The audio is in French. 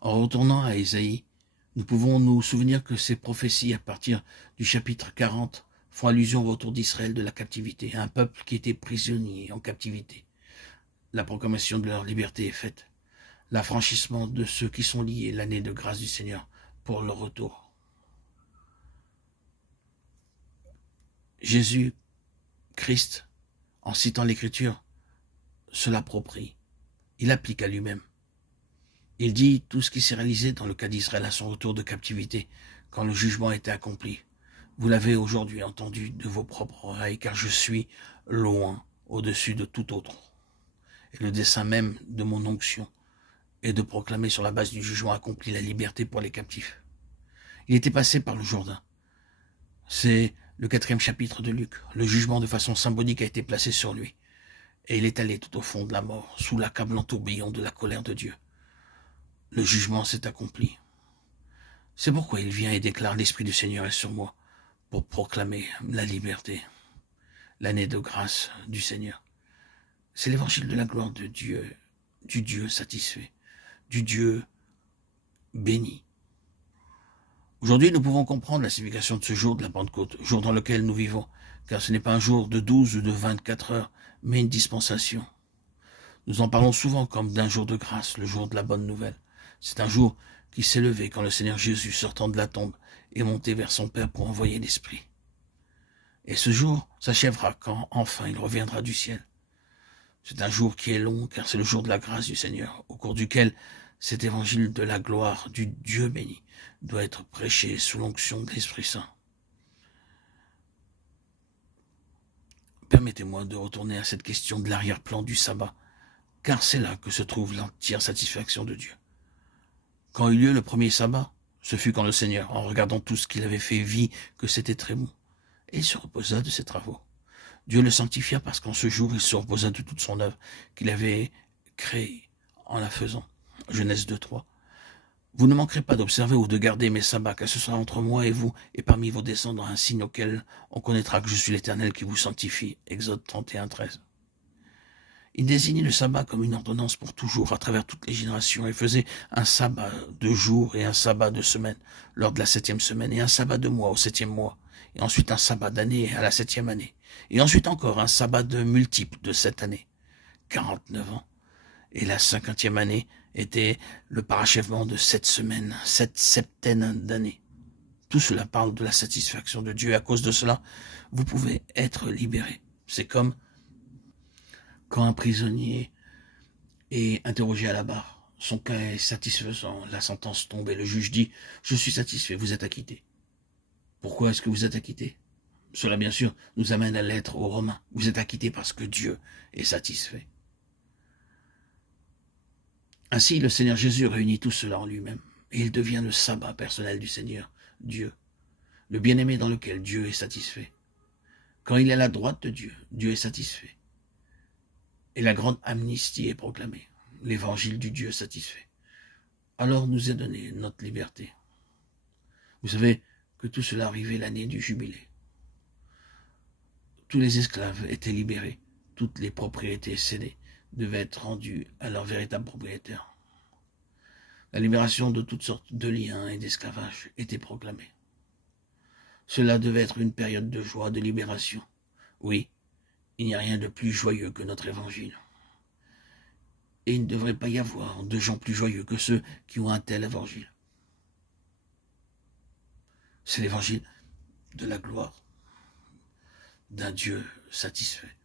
En retournant à Ésaïe, nous pouvons nous souvenir que ces prophéties, à partir du chapitre 40, font allusion au retour d'Israël de la captivité, à un peuple qui était prisonnier en captivité. La proclamation de leur liberté est faite. L'affranchissement de ceux qui sont liés, l'année de grâce du Seigneur pour leur retour. Jésus, Christ, en citant l'Écriture, se l'approprie. Il applique à lui-même. Il dit tout ce qui s'est réalisé dans le cas d'Israël à son retour de captivité, quand le jugement a été accompli. Vous l'avez aujourd'hui entendu de vos propres oreilles, car je suis loin, au-dessus de tout autre. Et le dessein même de mon onction est de proclamer sur la base du jugement accompli la liberté pour les captifs. Il était passé par le Jourdain. C'est le 4e chapitre de Luc. Le jugement de façon symbolique a été placé sur lui. Et il est allé tout au fond de la mort, sous l'accablant tourbillon de la colère de Dieu. Le jugement s'est accompli. C'est pourquoi il vient et déclare l'Esprit du Seigneur est sur moi, pour proclamer la liberté, l'année de grâce du Seigneur. C'est l'évangile de la gloire de Dieu, du Dieu satisfait, du Dieu béni. Aujourd'hui, nous pouvons comprendre la signification de ce jour de la Pentecôte, jour dans lequel nous vivons, car ce n'est pas un jour de 12 ou de 24 heures, mais une dispensation. Nous en parlons souvent comme d'un jour de grâce, le jour de la bonne nouvelle. C'est un jour qui s'est levé quand le Seigneur Jésus, sortant de la tombe, est monté vers son Père pour envoyer l'Esprit. Et ce jour s'achèvera quand, enfin, il reviendra du ciel. C'est un jour qui est long, car c'est le jour de la grâce du Seigneur, au cours duquel cet évangile de la gloire du Dieu béni doit être prêché sous l'onction de l'Esprit Saint. Permettez-moi de retourner à cette question de l'arrière-plan du sabbat, car c'est là que se trouve l'entière satisfaction de Dieu. Quand eut lieu le premier sabbat, ce fut quand le Seigneur, en regardant tout ce qu'il avait fait, vit que c'était très bon, et il se reposa de ses travaux. Dieu le sanctifia parce qu'en ce jour, il se reposa de toute son œuvre qu'il avait créée en la faisant. Genèse 2:3. Vous ne manquerez pas d'observer ou de garder mes sabbats, car ce sera entre moi et vous, et parmi vos descendants, un signe auquel on connaîtra que je suis l'Éternel qui vous sanctifie. Exode 31:13. Il désignait le sabbat comme une ordonnance pour toujours, à travers toutes les générations, et faisait un sabbat de jour et un sabbat de semaine, lors de la 7e semaine, et un sabbat de mois au 7e mois, et ensuite un sabbat d'année à la 7e année, et ensuite encore un sabbat de multiple de 7 années, 49 ans. Et la 50e année était le parachèvement de 7 semaines, 7 septaines d'années. Tout cela parle de la satisfaction de Dieu. À cause de cela, vous pouvez être libérés. C'est comme quand un prisonnier est interrogé à la barre. Son cas est satisfaisant, la sentence tombe et le juge dit « Je suis satisfait, vous êtes acquitté ». Pourquoi est-ce que vous êtes acquitté? Cela, bien sûr, nous amène à l'être aux Romains. Vous êtes acquitté parce que Dieu est satisfait. Ainsi, le Seigneur Jésus réunit tout cela en lui-même, et il devient le sabbat personnel du Seigneur, Dieu, le bien-aimé dans lequel Dieu est satisfait. Quand il est à la droite de Dieu, Dieu est satisfait. Et la grande amnistie est proclamée, l'évangile du Dieu satisfait. Alors nous est donné notre liberté. Vous savez que tout cela arrivait l'année du jubilé. Tous les esclaves étaient libérés, toutes les propriétés cédées devaient être rendues à leur véritable propriétaire. La libération de toutes sortes de liens et d'esclavage était proclamée. Cela devait être une période de joie, de libération. Oui, il n'y a rien de plus joyeux que notre évangile. Et il ne devrait pas y avoir de gens plus joyeux que ceux qui ont un tel évangile. C'est l'évangile de la gloire d'un Dieu satisfait.